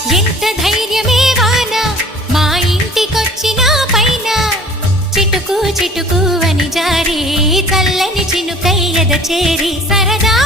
ఎంత ధైర్యమే వాన మా ఇంటికొచ్చిన పైన చిటుకు చిటుకు అని జారి చల్లని చినుకై ఎద చేరి సరదా